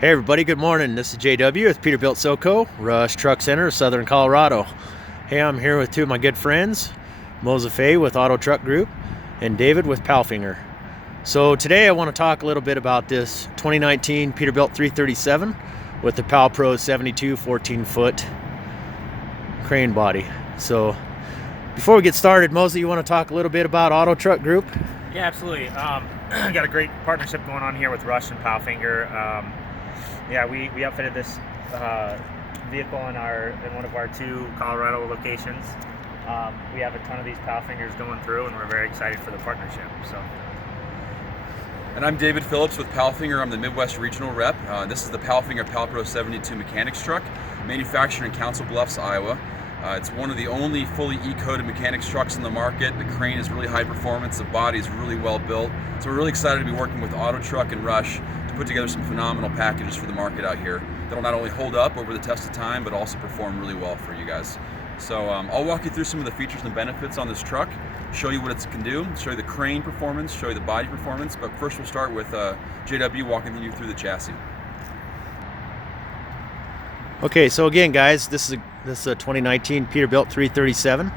Hey everybody, good morning. This is JW with Peterbilt SoCo, Rush Truck Center, Southern Colorado. Hey, I'm here with two of my good friends, mfay with Auto Truck Group and David with Palfinger. So today I want to talk a little bit about this 2019 Peterbilt 337 with the Pal-pro 72 14-foot crane body. So before we get started, Mosey, you want to talk a little bit about Auto Truck Group? Yeah, absolutely. Got a great partnership going on here with Rush and Palfinger. Yeah, we outfitted this vehicle in one of our two Colorado locations. We have a ton of these Palfingers going through, and we're very excited for the partnership. And I'm David Phillips with Palfinger. I'm the Midwest Regional Rep. This is the Palfinger Pal-pro 72 mechanics truck, manufactured in Council Bluffs, Iowa. It's one of the only fully E-coated mechanics trucks in the market. The crane is really high performance, the body is really well built. So we're really excited to be working with Auto Truck and Rush to put together some phenomenal packages for the market out here that'll not only hold up over the test of time, but also perform really well for you guys. So I'll walk you through some of the features and benefits on this truck, show you what it can do, show you the crane performance, show you the body performance, but first we'll start with JW walking you through the chassis. Okay, so again guys, this is a 2019 Peterbilt 337.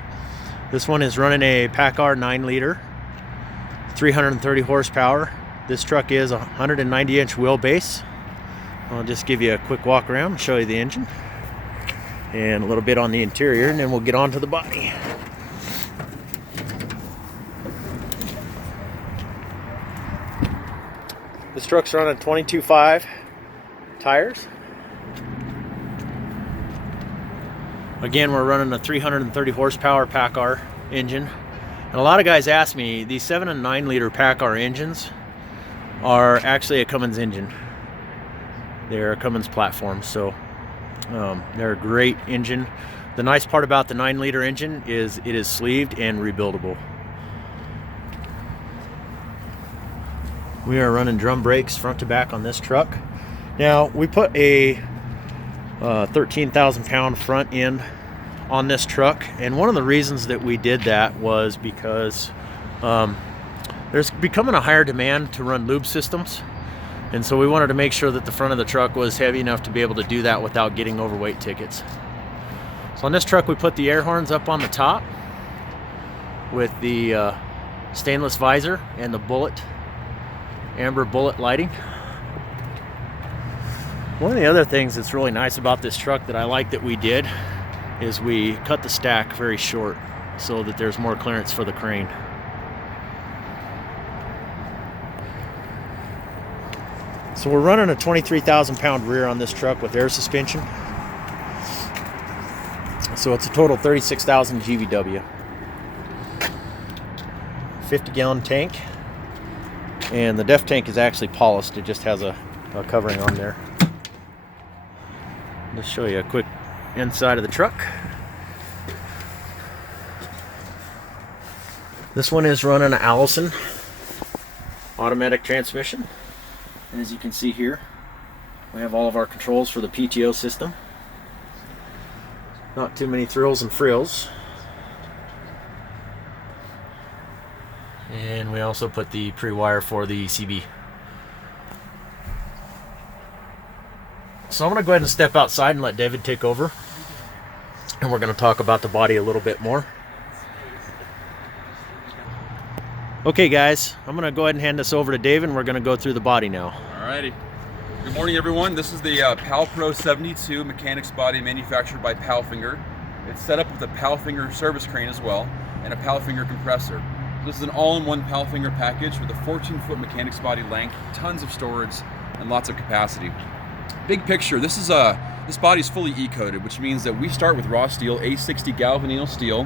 This one is running a Paccar 9-liter, 330 horsepower. This truck is a 190-inch wheelbase. I'll just give you a quick walk around and show you the engine and a little bit on the interior, and then we'll get on to the body. This truck's running 22.5 tires. Again, we're running a 330 horsepower Paccar engine. And a lot of guys ask me, these 7 and 9 liter Paccar engines are actually a Cummins engine. They're a Cummins platform, so they're a great engine. The nice part about the 9 liter engine is it is sleeved and rebuildable. We are running drum brakes front to back on this truck. Now, we put a 13,000 pound front end on this truck, and one of the reasons that we did that was because there's becoming a higher demand to run lube systems, and so we wanted to make sure that the front of the truck was heavy enough to be able to do that without getting overweight tickets. So on this truck we put the air horns up on the top with the stainless visor and the amber bullet lighting. One of the other things that's really nice about this truck that I like that we did is we cut the stack very short so that there's more clearance for the crane. So we're running a 23,000 pound rear on this truck with air suspension. So it's a total 36,000 GVW. 50-gallon tank. And the def tank is actually polished. It just has a covering on there. Let's show you a quick inside of the truck. This one is running an Allison automatic transmission. And as you can see here, we have all of our controls for the PTO system. Not too many thrills and frills. And we also put the pre-wire for the CB. So I'm going to go ahead and step outside and let David take over. And we're going to talk about the body a little bit more. Okay guys, I'm going to go ahead and hand this over to David, and we're going to go through the body now. Alrighty. Good morning everyone. This is the Pal-pro 72 mechanics body manufactured by Palfinger. It's set up with a Palfinger service crane as well, and a Palfinger compressor. This is an all-in-one Palfinger package with a 14-foot mechanics body length, tons of storage, and lots of capacity. Big picture, this body is fully E-coated, which means that we start with raw steel, A60 galvanneal steel,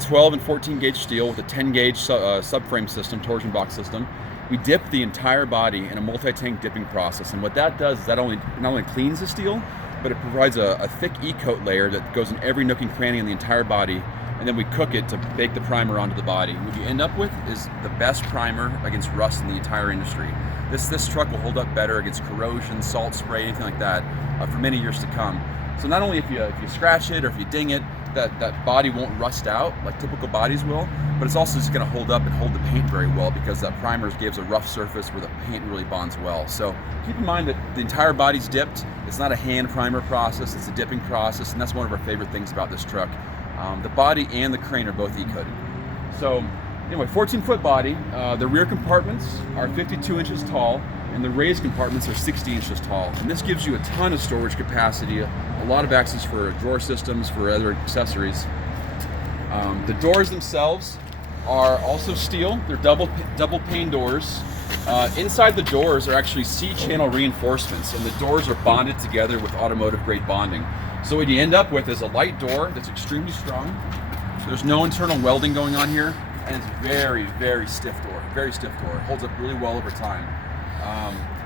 12 and 14 gauge steel with a 10 gauge subframe system, torsion box system. We dip the entire body in a multi-tank dipping process, and what that does is that not only cleans the steel, but it provides a thick E-coat layer that goes in every nook and cranny in the entire body, and then we cook it to bake the primer onto the body. What you end up with is the best primer against rust in the entire industry. This truck will hold up better against corrosion, salt spray, anything like that for many years to come. So not only if you scratch it or if you ding it, that body won't rust out like typical bodies will, but it's also just going to hold up and hold the paint very well because that primer gives a rough surface where the paint really bonds well. So keep in mind that the entire body's dipped. It's not a hand primer process, it's a dipping process, and that's one of our favorite things about this truck. The body and the crane are both E-coated. So anyway, 14-foot body. The rear compartments are 52 inches tall, and the raised compartments are 60 inches tall. And this gives you a ton of storage capacity, a lot of access for drawer systems, for other accessories. The doors themselves are also steel. They're double pane doors. Inside the doors are actually C-channel reinforcements, and the doors are bonded together with automotive grade bonding. So what you end up with is a light door that's extremely strong. There's no internal welding going on here, and it's very, very stiff door. Very stiff door. It holds up really well over time.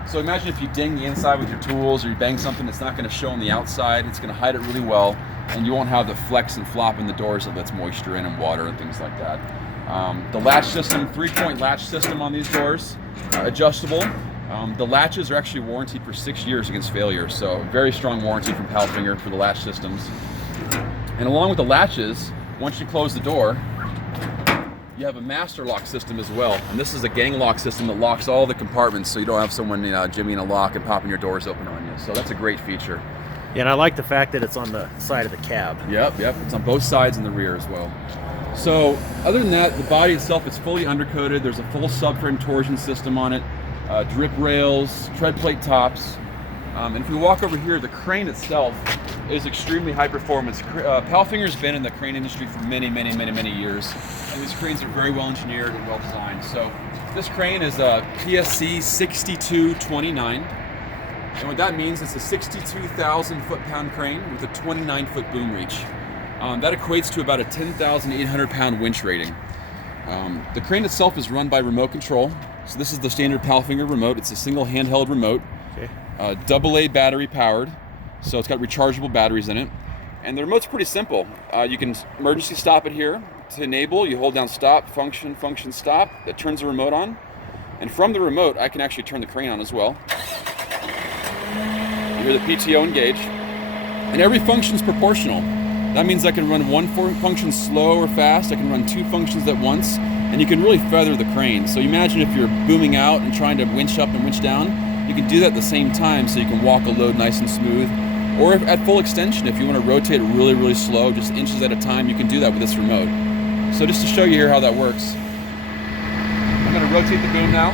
So imagine if you ding the inside with your tools or you bang something that's not going to show on the outside. It's going to hide it really well, and you won't have the flex and flop in the doors that lets moisture in and water and things like that. The latch system, 3-point latch system on these doors, adjustable. The latches are actually warranted for 6 years against failure, so very strong warranty from Palfinger for the latch systems. And along with the latches, once you close the door, you have a master lock system as well. And this is a gang lock system that locks all the compartments, so you don't have someone jimmying a lock and popping your doors open on you. So that's a great feature. Yeah, and I like the fact that it's on the side of the cab. Yep, it's on both sides and the rear as well. So other than that, the body itself is fully undercoated. There's a full subframe torsion system on it, drip rails, tread plate tops. And if we walk over here, the crane itself is extremely high performance. Palfinger's been in the crane industry for many years, and these cranes are very well engineered and well designed. So this crane is a PSC 6229, and what that means is a 62,000 foot-pound crane with a 29-foot boom reach. That equates to about a 10,800 pound winch rating. The crane itself is run by remote control. So this is the standard Palfinger remote. It's a single handheld remote. Okay. AA battery powered, so it's got rechargeable batteries in it. And the remote's pretty simple. You can emergency stop it here. To enable, you hold down stop, function, stop. That turns the remote on. And from the remote, I can actually turn the crane on as well. You hear the PTO engage. And every function is proportional. That means I can run one function slow or fast. I can run 2 functions at once. And you can really feather the crane. So imagine if you're booming out and trying to winch up and winch down, you can do that at the same time so you can walk a load nice and smooth. Or if at full extension, if you want to rotate really slow, just inches at a time, you can do that with this remote. So just to show you here how that works, I'm going to rotate the boom now.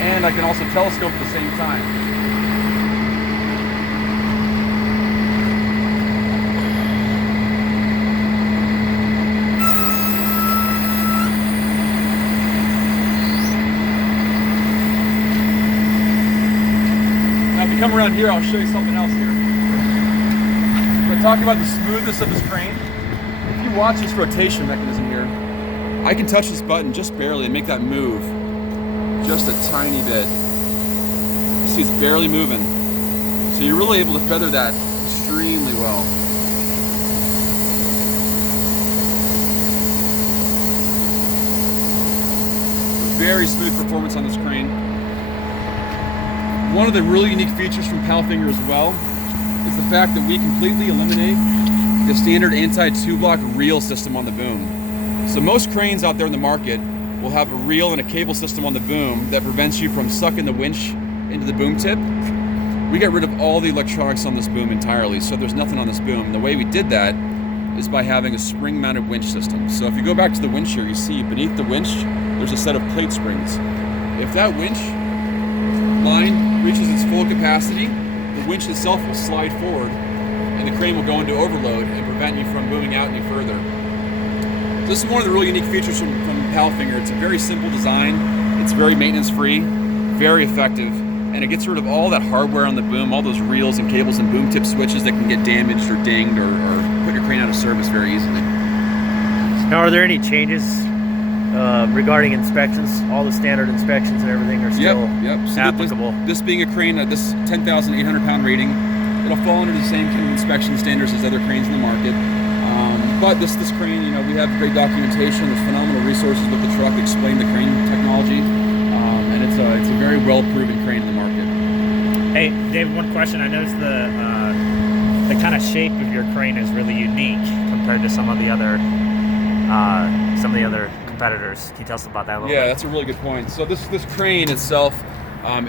And I can also telescope at the same time. Come around here, I'll show you something else here. We're talking about the smoothness of this crane. If you watch this rotation mechanism here, I can touch this button just barely and make that move just a tiny bit. You see it's barely moving. So you're really able to feather that extremely well. Very smooth performance on this crane. One of the really unique features from Palfinger as well is the fact that we completely eliminate the standard anti-two-block reel system on the boom. So most cranes out there in the market will have a reel and a cable system on the boom that prevents you from sucking the winch into the boom tip. We got rid of all the electronics on this boom entirely, so there's nothing on this boom. And the way we did that is by having a spring-mounted winch system. So if you go back to the winch here, you see beneath the winch, there's a set of plate springs. If that winch line reaches its full capacity, the winch itself will slide forward and the crane will go into overload and prevent you from moving out any further. So this is one of the really unique features from Palfinger. It's a very simple design, it's very maintenance free, very effective, and it gets rid of all that hardware on the boom, all those reels and cables and boom tip switches that can get damaged or dinged or put your crane out of service very easily. Now, are there any changes regarding inspections? All the standard inspections and everything are still so applicable? This being a crane at this 10,800 pound rating, it'll fall under the same kind of inspection standards as other cranes in the market. But this crane, we have great documentation. There's phenomenal resources with the truck explain the crane technology, and it's a very well proven crane in the market. Hey, David, one question. I noticed the kind of shape of your crane is really unique compared to some of the other competitors. Can you tell us about that a little bit? Yeah, that's a really good point. So this crane itself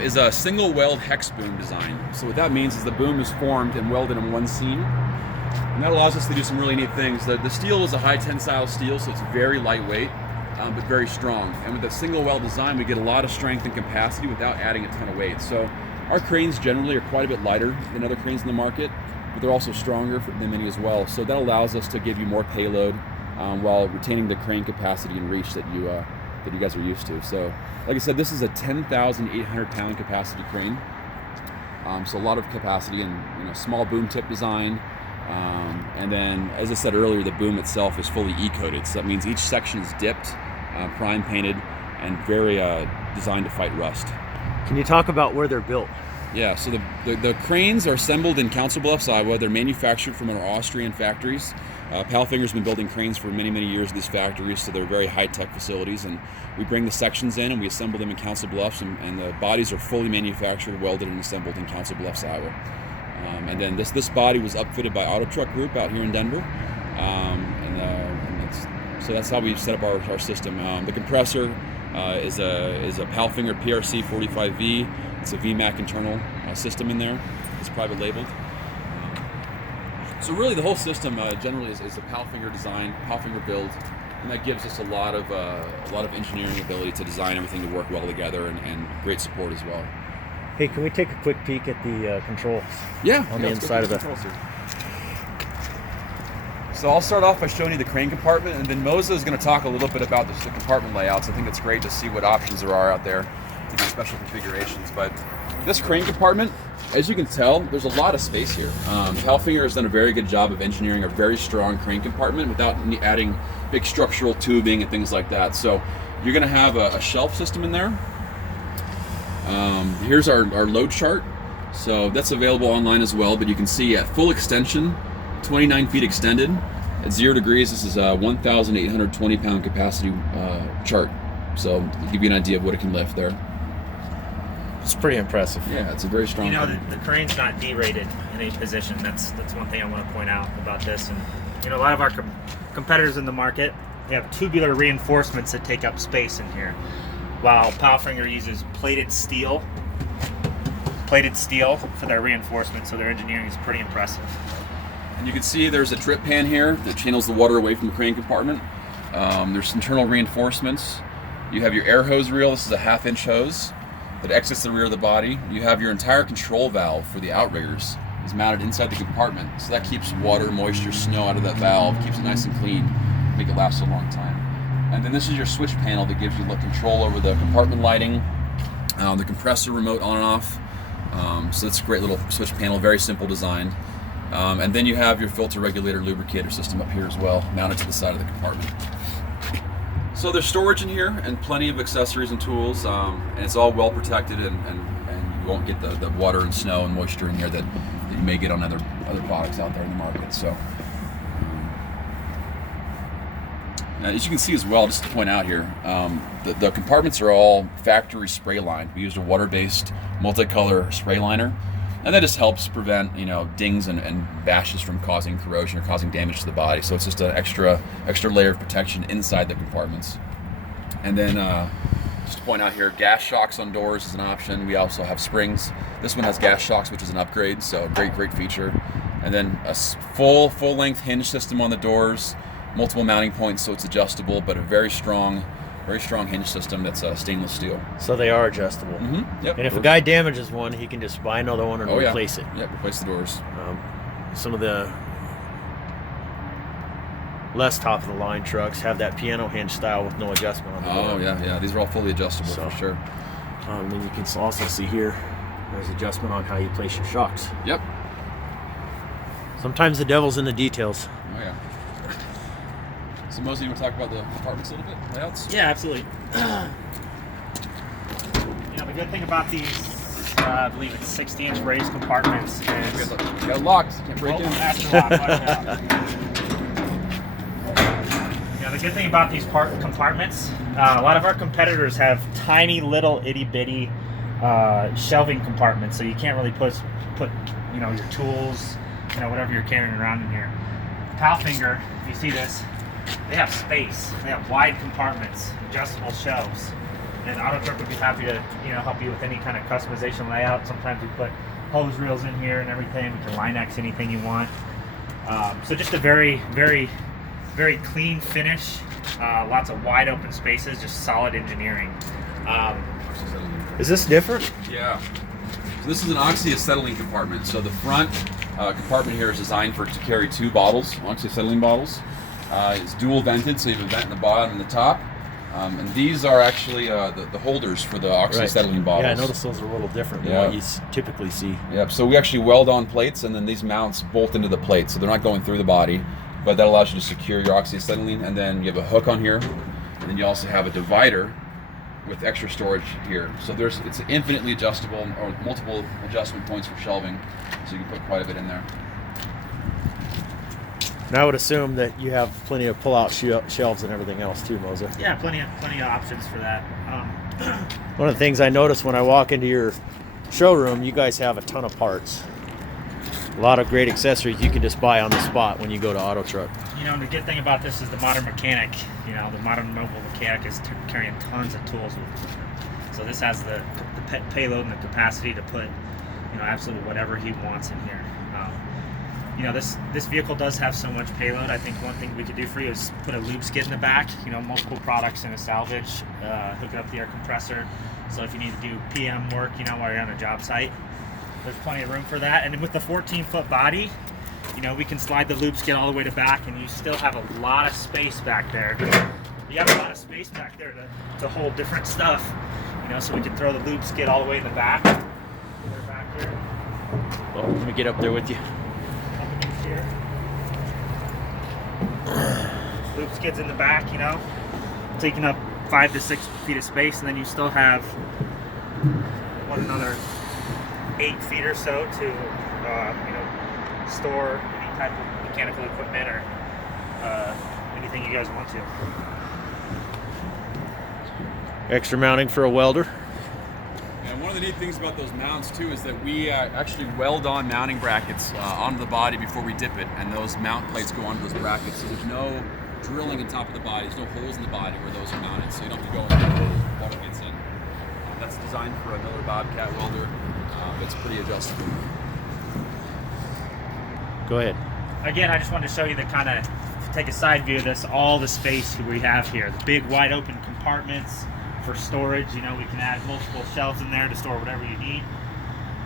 is a single weld hex boom design. So what that means is the boom is formed and welded in one seam, and that allows us to do some really neat things. The steel is a high tensile steel, so it's very lightweight, but very strong. And with the single weld design, we get a lot of strength and capacity without adding a ton of weight. So our cranes generally are quite a bit lighter than other cranes in the market, but they're also stronger than many as well. So that allows us to give you more payload while retaining the crane capacity and reach that you guys are used to. So, like I said, this is a 10,800 pound capacity crane. So a lot of capacity and small boom tip design. And then, as I said earlier, the boom itself is fully E-coated. So that means each section is dipped, prime painted, and very designed to fight rust. Can you talk about where they're built? Yeah, so the cranes are assembled in Council Bluffs, Iowa. They're manufactured from our Austrian factories. Palfinger's been building cranes for many, many years at these factories, so they're very high-tech facilities. And we bring the sections in and we assemble them in Council Bluffs, and the bodies are fully manufactured, welded, and assembled in Council Bluffs, Iowa. And then this body was upfitted by Auto Truck Group out here in Denver. So that's how we set up our system. The compressor is a Palfinger PRC 45V. It's a VMAC internal system in there. It's private labeled. So really the whole system generally is the Palfinger design, Palfinger build, and that gives us a lot of engineering ability to design everything to work well together, and great support as well. Hey, can we take a quick peek at the controls? Yeah, on the inside of the controls here. So I'll start off by showing you the crane compartment, and then Moza is going to talk a little bit about the compartment layouts. I think it's great to see what options there are out there to do special configurations. But this crane compartment, as you can tell, there's a lot of space here. Palfinger has done a very good job of engineering a very strong crane compartment without adding big structural tubing and things like that. So you're going to have a shelf system in there. Here's our load chart. So that's available online as well, but you can see at full extension, 29 feet extended. At 0 degrees, this is a 1,820 pound capacity chart. So to give you an idea of what it can lift there. It's pretty impressive. Yeah, it's a very strong crane. The crane's not derated in any position. That's one thing I want to point out about this. And a lot of our competitors in the market, they have tubular reinforcements that take up space in here, while Palfinger uses plated steel for their reinforcement. So their engineering is pretty impressive. And you can see there's a drip pan here that channels the water away from the crane compartment. There's internal reinforcements. You have your air hose reel. This is a 1/2-inch hose that exits the rear of the body. You have your entire control valve for the outriggers is mounted inside the compartment. So that keeps water, moisture, snow out of that valve, keeps it nice and clean, make it last a long time. And then this is your switch panel that gives you control over the compartment lighting, the compressor remote on and off. So it's a great little switch panel, very simple design. And then you have your filter regulator lubricator system up here as well, mounted to the side of the compartment. So there's storage in here and plenty of accessories and tools, and it's all well protected, and you won't get the water and snow and moisture in here that you may get on other products out there in the market. So as you can see as well, just to point out here, the compartments are all factory spray lined. We used a water-based multicolor spray liner, and that just helps prevent dings and bashes from causing corrosion or causing damage to the body. So it's just an extra layer of protection inside the compartments. And then just to point out here, gas shocks on doors is an option. We also have springs. This one has gas shocks, which is an upgrade, so great feature. And then a full-length hinge system on the doors, multiple mounting points, so it's adjustable, but a very strong hinge system that's stainless steel. So they are adjustable. Mm-hmm. Yep. And if a guy damages one, he can just buy another one and replace it. Yep, replace the doors. Some of the less top-of-the-line trucks have that piano hinge style with no adjustment on the door. Oh, yeah. These are all fully adjustable for sure. Then you can also see here, there's adjustment on how you place your shocks. Yep. Sometimes the devil's in the details. Oh, yeah. So Mosey, you want to talk about the compartments a little bit, layouts? Yeah, absolutely. The good thing about these, I believe it's 60-inch raised compartments is... You got locked, can't break in. The good thing about these compartments, a lot of our competitors have tiny little itty-bitty shelving compartments, so you can't really put your tools you know, whatever you're carrying around in here. Palfinger, if you see this, they have space. They have wide compartments, adjustable shelves. And AutoTruck would be happy to, you know, help you with any kind of customization layout. Sometimes we put hose reels in here and everything. We can line X anything you want. So just a very, very, very clean finish. Lots of wide open spaces, just solid engineering. Is this different? Yeah. So this is an oxyacetylene compartment. So the front compartment here is designed to carry 2 bottles, oxyacetylene bottles. It's dual vented, so you have a vent in the bottom and the top. And these are actually the holders for the oxyacetylene bottles. Yeah, I noticed those are a little different than what you typically see. Yep, so we actually weld on plates, and then these mounts bolt into the plate, so they're not going through the body, but that allows you to secure your oxyacetylene. And then you have a hook on here, and then you also have a divider with extra storage here. So it's infinitely adjustable, or multiple adjustment points for shelving, so you can put quite a bit in there. And I would assume that you have plenty of pull-out shelves and everything else too, Moza. Yeah, plenty of options for that. One of the things I noticed when I walk into your showroom, you guys have a ton of parts. A lot of great accessories you can just buy on the spot when you go to AutoTruck. You know, and the good thing about this is the modern mechanic. You know, the modern mobile mechanic is carrying tons of tools with him. So this has the payload and the capacity to put, you know, absolutely whatever he wants in here. You know, this vehicle does have so much payload. I think one thing we could do for you is put a lube skid in the back. You know, multiple products in a salvage, hook it up to the air compressor. So if you need to do PM work, you know, while you're on a job site, there's plenty of room for that. And with the 14-foot body, you know, we can slide the lube skid all the way to back, and you still have a lot of space back there. You have a lot of space back there to hold different stuff. You know, so we can throw the lube skid all the way in the back. They're back here. Well, let me get up there with you. Here. Loop skids in the back, you know, taking up 5 to 6 feet of space, and then you still have another 8 feet or so to, you know, store any type of mechanical equipment or anything you guys want to. Extra mounting for a welder. And one of the neat things about those mounts too is that we actually weld on mounting brackets onto the body before we dip it, and those mount plates go onto those brackets, so there's no drilling on top of the body, there's no holes in the body where those are mounted, so you don't have to go in there when water gets in. That's designed for a Miller Bobcat welder. It's pretty adjustable. Go ahead. Again, I just wanted to show you the kind of, take a side view of this, all the space we have here. The big wide open compartments for storage. You know, we can add multiple shelves in there to store whatever you need.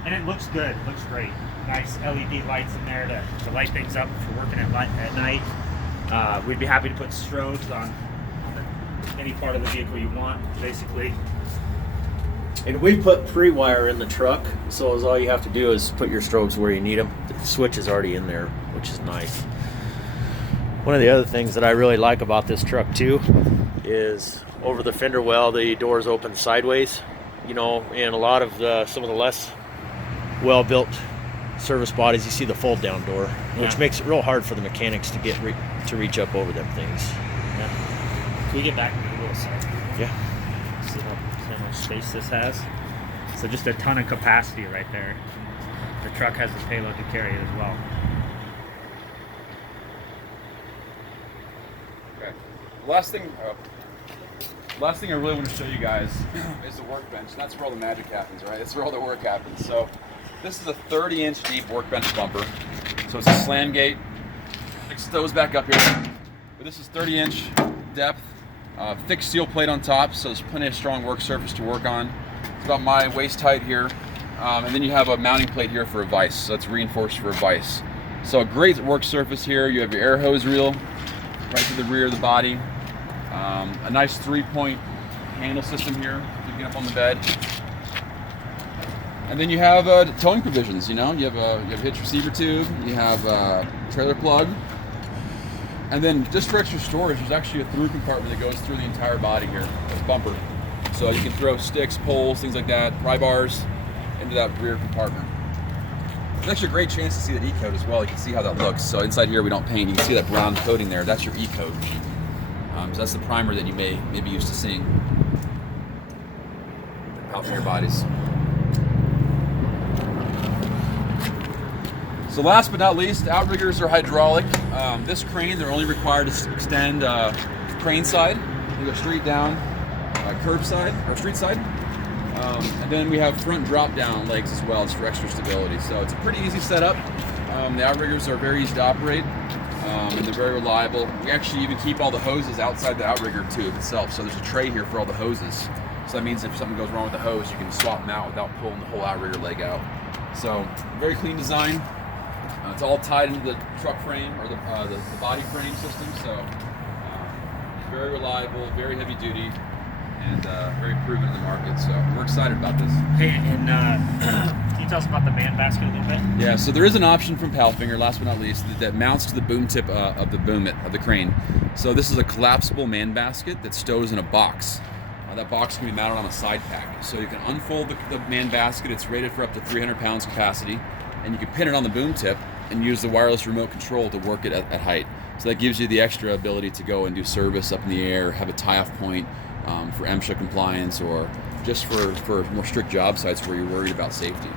And it looks good, it looks great. Nice LED lights in there to light things up if you're working at night. We'd be happy to put strobes on any part of the vehicle you want, basically. And we put pre-wire in the truck, so all you have to do is put your strobes where you need them. The switch is already in there, which is nice. One of the other things that I really like about this truck too is over the fender well, the doors open sideways. You know, in a lot of some of the less well-built service bodies, you see the fold-down door, which makes it real hard for the mechanics to get to reach up over them things. Yeah. Can we get back into the little side? Yeah. See how much space this has? So just a ton of capacity right there. The truck has the payload to carry it as well. Okay. Last thing I really want to show you guys is the workbench. That's where all the magic happens, right? That's where all the work happens. So this is a 30-inch deep workbench bumper. So it's a slam gate. It stows back up here. But this is 30-inch depth, thick steel plate on top, so there's plenty of strong work surface to work on. It's about my waist height here. And then you have a mounting plate here for a vise. So it's reinforced for a vise. So a great work surface here. You have your air hose reel right to the rear of the body. A nice 3-point handle system here to get up on the bed. And then you have towing provisions. You know, you have a hitch receiver tube, you have a trailer plug, and then just for extra storage, there's actually a through compartment that goes through the entire body here, this bumper. So you can throw sticks, poles, things like that, pry bars into that rear compartment. It's actually a great chance to see that E-coat as well. You can see how that looks. So inside here we don't paint. You can see that brown coating there. That's your E-coat. So that's the primer that you may be used to seeing. Palfinger bodies. So last but not least, outriggers are hydraulic. This crane, they're only required to extend crane side. They go straight down, curb side, or street side. And then we have front drop down legs as well, just for extra stability. So it's a pretty easy setup. The outriggers are very easy to operate, and they're very reliable. We actually even keep all the hoses outside the outrigger tube itself. So there's a tray here for all the hoses. So that means if something goes wrong with the hose, you can swap them out without pulling the whole outrigger leg out. So very clean design. It's all tied into the truck frame or the body frame system. So very reliable, very heavy duty, and very proven in the market. So we're excited about this. Hey, and can you tell us about the man basket a little bit? Yeah, so there is an option from Palfinger, last but not least, that mounts to the boom tip of the crane. So this is a collapsible man basket that stows in a box. That box can be mounted on a side pack. So you can unfold the man basket. It's rated for up to 300 pounds capacity, and you can pin it on the boom tip and use the wireless remote control to work it at height. So that gives you the extra ability to go and do service up in the air, have a tie-off point for MSHA compliance, or just for more strict job sites where you're worried about safety.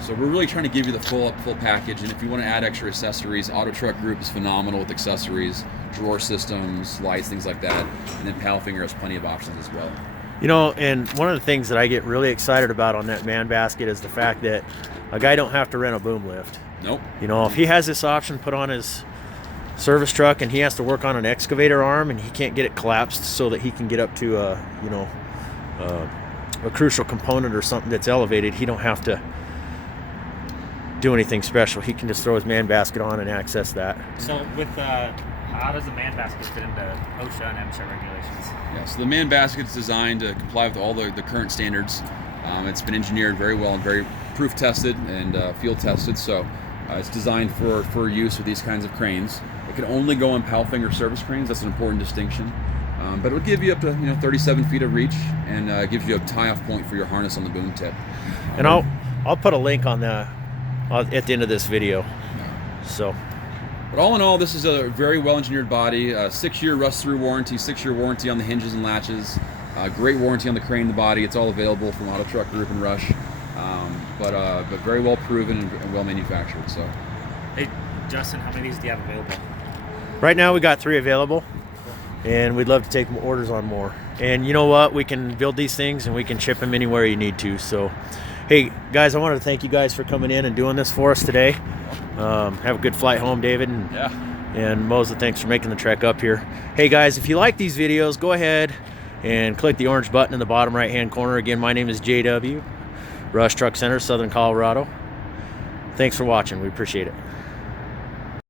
So we're really trying to give you the full package, and if you want to add extra accessories, Auto Truck Group is phenomenal with accessories, drawer systems, lights, things like that, and then Palfinger has plenty of options as well. You know, and one of the things that I get really excited about on that man basket is the fact that a guy don't have to rent a boom lift. Nope. You know, if he has this option put on his service truck and he has to work on an excavator arm and he can't get it collapsed so that he can get up to a crucial component or something that's elevated, he don't have to do anything special. He can just throw his man basket on and access that. So with how does the man basket fit into OSHA and MSHA regulations? Yeah, so the man basket is designed to comply with all the current standards. It's been engineered very well and very proof tested and field tested. So it's designed for use with these kinds of cranes. It can only go on Palfinger service cranes. That's an important distinction. But it'll give you up to 37 feet of reach, and gives you a tie-off point for your harness on the boom tip. And I'll put a link on at the end of this video. So. But all in all, this is a very well-engineered body, 6-year rust-through warranty, 6-year warranty on the hinges and latches, great warranty on the crane and the body. It's all available from Auto Truck Group and Rush, but very well proven and well manufactured. So, hey, Justin, how many of these do you have available? Right now we got 3 available, and we'd love to take orders on more. And you know what? We can build these things and we can ship them anywhere you need to. So, hey guys, I wanted to thank you guys for coming in and doing this for us today. Have a good flight home, David. And Mosa, thanks for making the trek up here. Hey guys, if you like these videos, go ahead and click the orange button in the bottom right hand corner. Again, my name is JW, Rush Truck Center, Southern Colorado. Thanks for watching. We appreciate it.